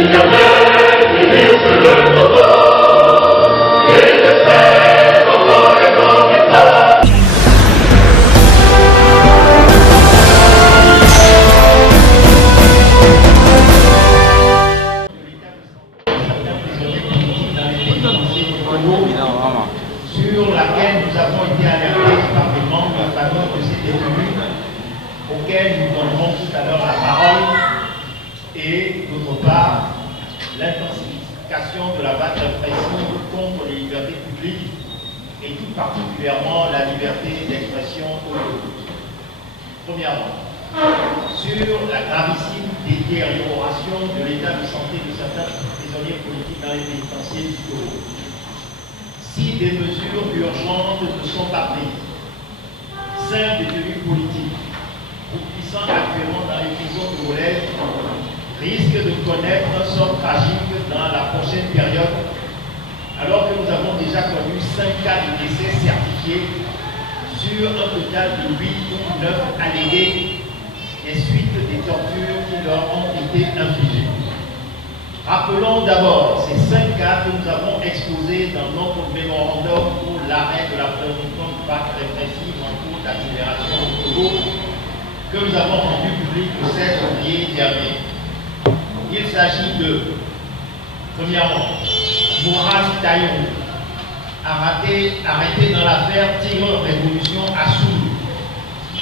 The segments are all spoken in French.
Sur laquelle nous avons été alertés par des membres de la famille de ces détenus, auxquels nous donnerons tout à l'heure la parole, et d'autre part, l'intensification de la vague répressive contre les libertés publiques et tout particulièrement la liberté d'expression aujourd'hui. Premièrement, sur la gravissime détérioration de l'état de santé de certains prisonniers politiques dans les pénitentiaires du Togo. Si des mesures urgentes ne sont pas prises, 5 détenus politiques, puissants actuellement dans les prisons togolaises, risquent de connaître un sort tragique dans la prochaine période, alors que nous avons déjà connu 5 cas de décès certifiés sur un total de 8 ou 9 allégués des suites des tortures qui leur ont été infligées. Rappelons d'abord ces 5 cas que nous avons exposés dans notre mémorandum pour l'arrêt de la prévention de vague répressive en cours d'accélération au Togo, que nous avons rendu public le 16 janvier dernier. Il s'agit de, premièrement, Mourad Tayon, arrêté dans l'affaire Tigre Révolution à Soulou,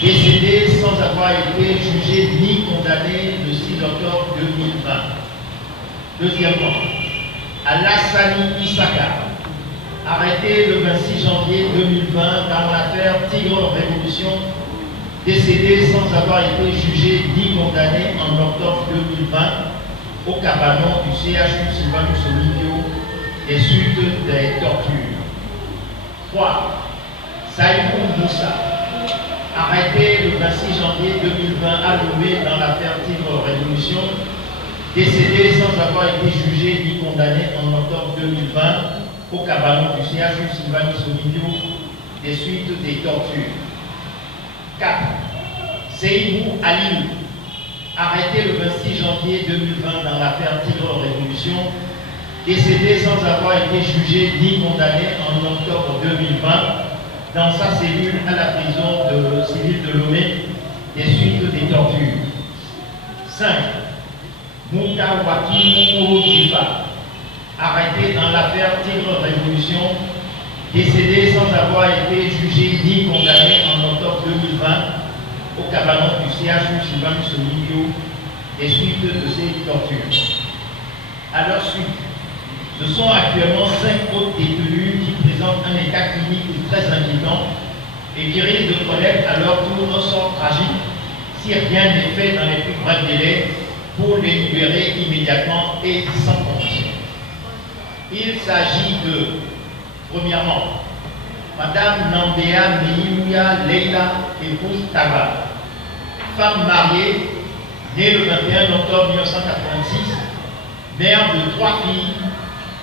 décédé sans avoir été jugé ni condamné le 6 octobre 2020. Deuxièmement, Alassani Issaka, arrêté le 26 janvier 2020 dans l'affaire Tigre Révolution, décédé sans avoir été jugé ni condamné en octobre 2020 au cabanon du CHU Sylvanus Olympio des suites des tortures. 3. Saïdou Moussa, arrêté le 26 janvier 2020 à Lomé dans l'affaire Tigre Révolution, décédé sans avoir été jugé ni condamné en octobre 2020 au cabanon du CHU Sylvanus Olympio des suites des tortures. 4. Seydou Aliou, arrêté le 26 janvier 2020 dans l'affaire Tigre Révolution, décédé sans avoir été jugé ni condamné en octobre 2020 dans sa cellule à la prison civile de Lomé des suites des tortures. 5. Moutawaki Mouroujifa, arrêté dans l'affaire Tigre Révolution, décédé sans avoir été jugé ni condamné en octobre 2020 au cabanon du CHU Sylvanus Olympio des suites de ces tortures. À leur suite, ce sont actuellement 5 autres détenus qui présentent un état clinique très inquiétant et qui risquent de connaître à leur tour un sort tragique si rien n'est fait dans les plus brefs délais pour les libérer immédiatement et sans condition. Il s'agit de, premièrement, Madame Nambea Meyouya Leila, épouse Taba, femme mariée, née le 21 octobre 1986, mère de 3 filles,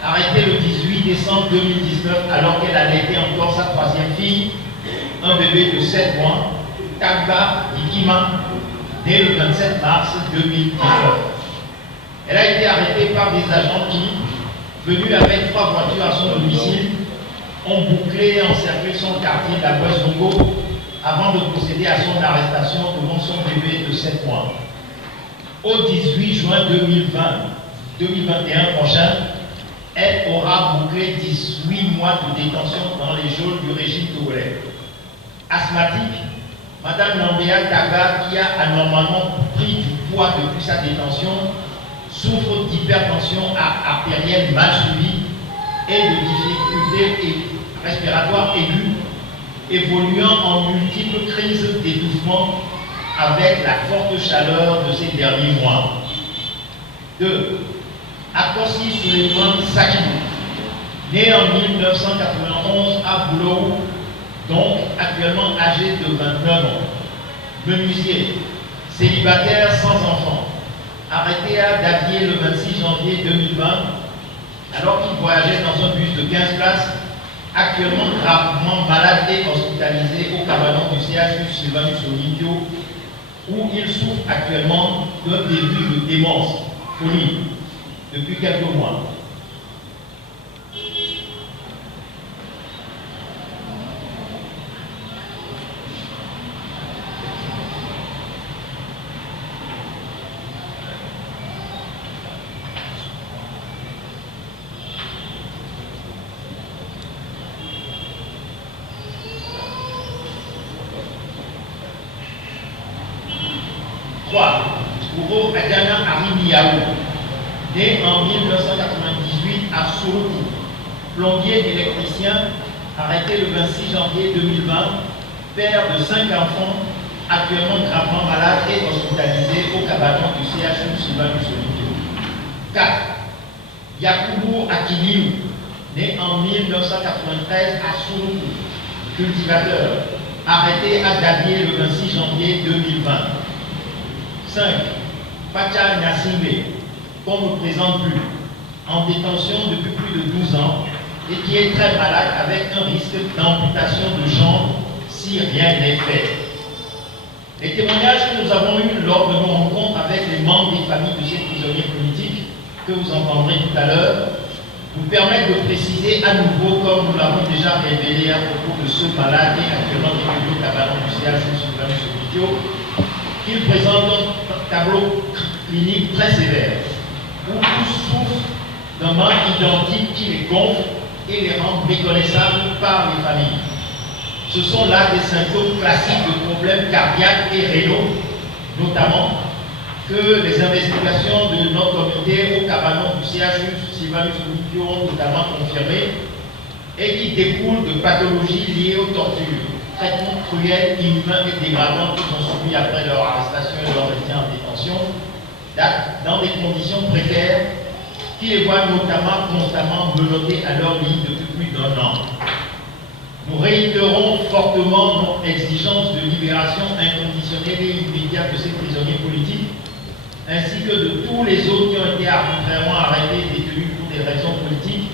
arrêtée le 18 décembre 2019 alors qu'elle allaitait encore sa 3e fille, un bébé de 7 mois, Tagba Ikima, né le 27 mars 2019. Elle a été arrêtée par des agents qui, venus avec 3 voitures à son domicile, ont bouclé et encerclé son quartier de la Boisse-Zongo avant de procéder à son arrestation devant son bébé de 7 mois. Au 18 juin 2021 prochain, elle aura bouclé 18 mois de détention dans les geôles du régime togolais. Asthmatique, Madame Nambea Taga, qui a anormalement pris du poids depuis sa détention, souffre d'hypertension artérielle mal suivie et de difficultés respiratoires aiguës, évoluant en multiples crises d'étouffement avec la forte chaleur de ces derniers mois. 2. Akossi Suleiman Sakibou, né en 1991 à Boulou, donc actuellement âgé de 29 ans. Menuisier, célibataire sans enfant, arrêté à Davier le 26 janvier 2020, alors qu'il voyageait dans un bus de 15 places, actuellement gravement malade et hospitalisé au cabanon du CHU Sylvanus Olympio, où il souffre actuellement d'un début de démence, folie, depuis quelques mois. Ouro Adjana Arimiyaou, né en 1998 à Suruku, plombier électricien, arrêté le 26 janvier 2020, père de 5 enfants, actuellement gravement malade et hospitalisé au cabanon du CHU Sylvanus Olympio. 4. Yakubu Akiliou, né en 1993 à Suruku, cultivateur, arrêté à Dabier le 26 janvier 2020. 5. Pacha Nassimbe, qu'on ne présente plus, en détention depuis plus de 12 ans et qui est très malade avec un risque d'amputation de jambes si rien n'est fait. Les témoignages que nous avons eus lors de nos rencontres avec les membres des familles de ces prisonniers politiques, que vous entendrez tout à l'heure, nous permettent de préciser à nouveau, comme nous l'avons déjà révélé à propos de ce malade et actuellement détenu au cabanon du CHU Sylvanus Olympio, qu'il présente un tableau clinique très sévère, où tous souffrent d'un mal identique qui les gonfle et les rend méconnaissables par les familles. Ce sont là des symptômes classiques de problèmes cardiaques et rénaux, notamment, que les investigations de notre comité au cabanon du CHU Sylvanus Olympio ont notamment confirmé, et qui découlent de pathologies liées aux tortures, traitements cruels, inhumains et dégradants qu'ils ont subis après leur arrestation et leur maintien en détention, dans des conditions précaires qui les voient notamment constamment menottés à leur lit depuis plus d'1 an. Nous réitérons fortement notre exigence de libération inconditionnelle et immédiate de ces prisonniers politiques, ainsi que de tous les autres qui ont été arbitrairement arrêtés et détenus pour des raisons politiques,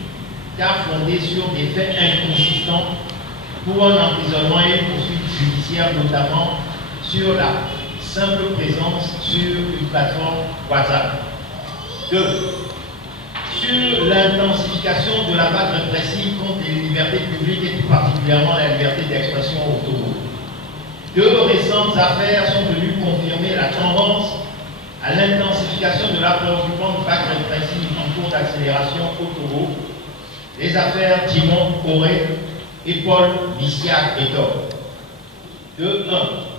car fondés sur des faits inconsistants pour un emprisonnement et une poursuite judiciaire, notamment sur la simple présence sur une plateforme WhatsApp. 2. Sur l'intensification de la vague répressive contre les libertés publiques et tout particulièrement la liberté d'expression au Togo. 2 récentes affaires sont venues confirmer la tendance à l'intensification de la préoccupante vague répressive en cours d'accélération au Togo, les affaires Timon Corée et Paul Bissiak-Etor. 2.1.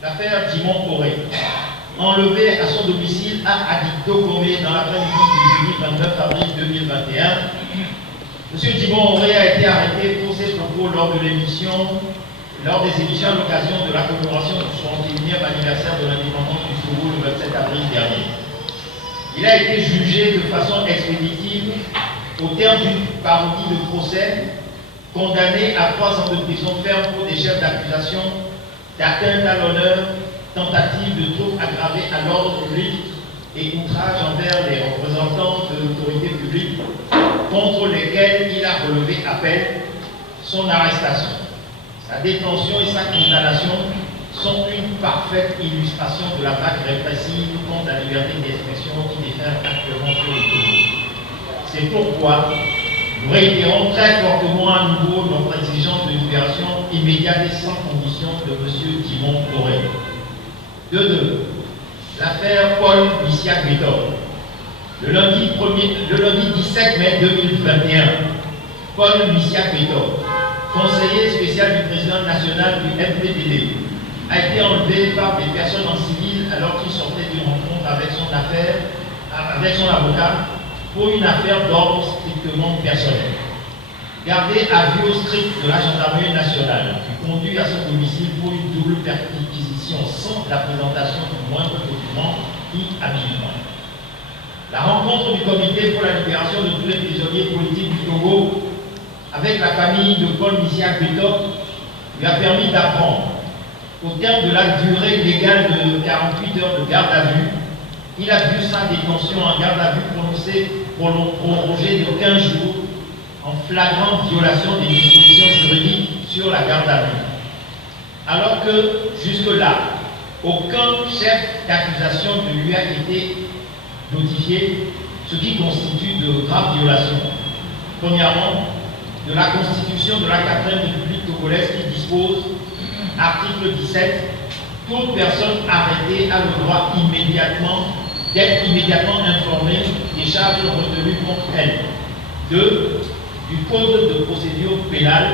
L'affaire Timon Corée. Enlevé à son domicile à Adicto Gomé dans l'après-midi du jeudi 29 avril 2021. M. Timon Corée a été arrêté pour ses propos lors des émissions à l'occasion de la commémoration du 61e anniversaire de l'indépendance du Togo le 27 avril dernier. Il a été jugé de façon expéditive au terme d'une parodie de procès, condamné à 3 ans de prison ferme pour des chefs d'accusation d'atteinte à l'honneur, tentative de trouble aggravé à l'ordre public et outrage envers les représentants de l'autorité publique, contre lesquels il a relevé appel. Son arrestation, sa détention et sa condamnation sont une parfaite illustration de la vague répressive contre la liberté d'expression qui déferle actuellement sur le Togo. C'est pourquoi nous réitérons très fortement à nouveau notre exigence de libération immédiate et sans condition de M. Timon Corée. 2. L'affaire Paul Bissiak-Etor. Le lundi 17 mai 2021, Paul Bissiak-Etor, conseiller spécial du président national du FPDD, a été enlevé par des personnes en civil alors qu'il sortait d'une rencontre avec son avocat pour une affaire d'ordre strictement personnel. Gardé à vue au strict de la gendarmerie nationale, puis conduit à son domicile pour une double perquisition sans la présentation du moindre document ni habillement. La rencontre du comité pour la libération de tous les prisonniers politiques du Togo avec la famille de Paul Bissiak-Etor lui a permis d'apprendre qu'au terme de la durée légale de 48 heures de garde à vue, il a vu sa détention en garde à vue prolongée de 15 jours en flagrante violation des dispositions juridiques sur la garde à vue. Alors que, jusque-là, aucun chef d'accusation ne lui a été notifié, ce qui constitue de graves violations. Premièrement, de la Constitution de la 4e République togolaise qui dispose, article 17, toute personne arrêtée a le droit d'être immédiatement informée des charges retenues contre elle. 2. Du Code de procédure pénale.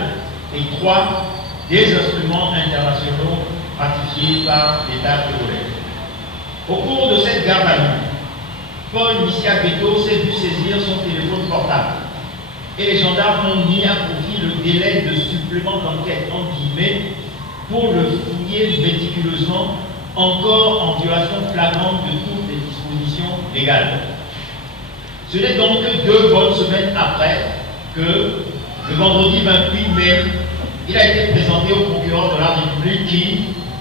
Et 3. Des instruments internationaux ratifiés par l'État togolais. Au cours de cette garde à vue, Paul Missia Beto s'est vu saisir son téléphone portable et les gendarmes ont mis à profit le délai de supplément d'enquête en guillemets pour le fouiller méticuleusement, encore en violation flagrante de toutes les dispositions légales. Ce n'est donc que 2 bonnes semaines après que, le vendredi 28 mai, il a été présenté au procureur de la République qui,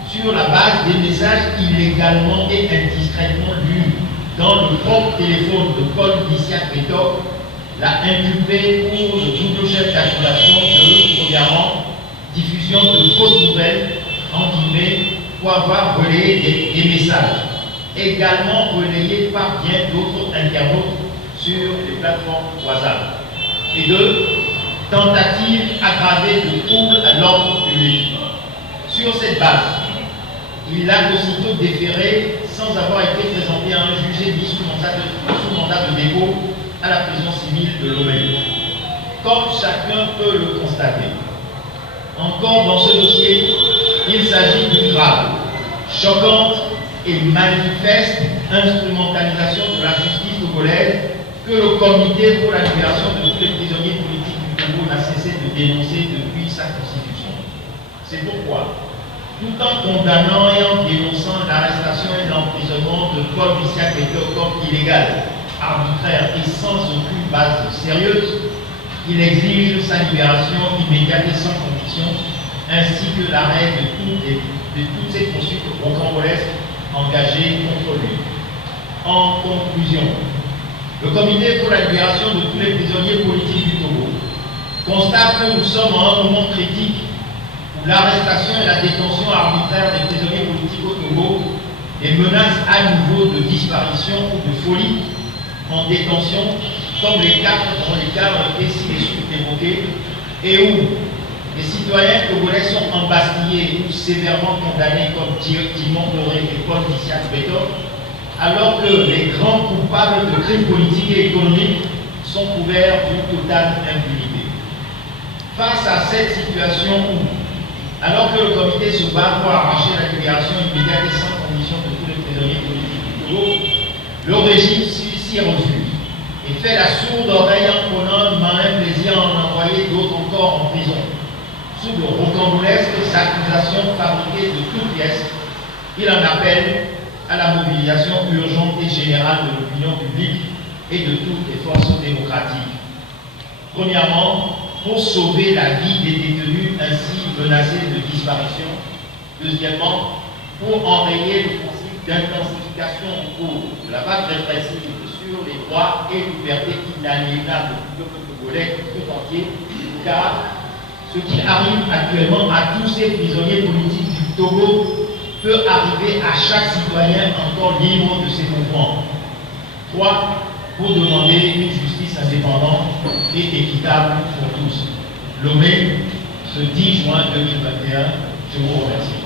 sur la base des messages illégalement et indiscrètement lus dans le propre téléphone de Paul Missia Beto, l'a inculpé pour le double chef d'accusation de, premièrement, diffusion de fausses nouvelles, en guillemets, pour avoir relayé des messages, également relayés par bien d'autres internautes sur les plateformes WhatsApp. Et 2. Tentative aggravée de troubles à l'ordre public. Sur cette base, il a aussitôt déféré sans avoir été présenté à un jugé mis sous mandat de dépôt à la prison civile de Lomé. Comme chacun peut le constater, encore dans ce dossier, il s'agit d'une grave, choquante et manifeste instrumentalisation de la justice togolaise que le Comité pour la libération de tous les prisonniers politiques du Togo n'a cessé de dénoncer depuis sa constitution. C'est pourquoi, tout en condamnant et en dénonçant l'arrestation et l'emprisonnement de Paul Missia Beto comme illégal, arbitraire et sans aucune base sérieuse, il exige sa libération immédiate et sans condition, ainsi que l'arrêt de toutes ces poursuites rocambolesques engagées contre lui. En conclusion, le Comité pour la libération de tous les prisonniers politiques du Togo constate que nous sommes à un moment critique où l'arrestation et la détention arbitraire des prisonniers politiques au Togo, des menaces à nouveau de disparition ou de folie en détention, comme les 4 dans les cas ont été ci-dessus évoqués, et où les citoyens togolais sont embastillés ou sévèrement condamnés comme Timon Doré et Paul Missia Beto, alors que les grands coupables de crimes politiques et économiques sont couverts d'une totale impunité. Face à cette situation où, alors que le comité se bat pour arracher la libération immédiate et sans condition de tous les prisonniers politiques du Togo, le régime s'y refuse et fait la sourde oreille en prenant un malin plaisir à en envoyer d'autres encore en prison. Sous de rocambolesques accusations fabriquées de toutes pièces, il en appelle à la mobilisation urgente et générale de l'opinion publique et de toutes les forces démocratiques. Premièrement, pour sauver la vie des détenus ainsi menacés de disparition. Deuxièmement, pour enrayer le principe d'intensification en cours de la vague répressive sur les droits et libertés inaliénables du peuple togolais tout entier, car ce qui arrive actuellement à tous ces prisonniers politiques du Togo peut arriver à chaque citoyen encore libre de ses mouvements. 3. Pour demander une justice indépendante et équitable pour tous. Lomé, ce 10 juin 2021, je vous remercie.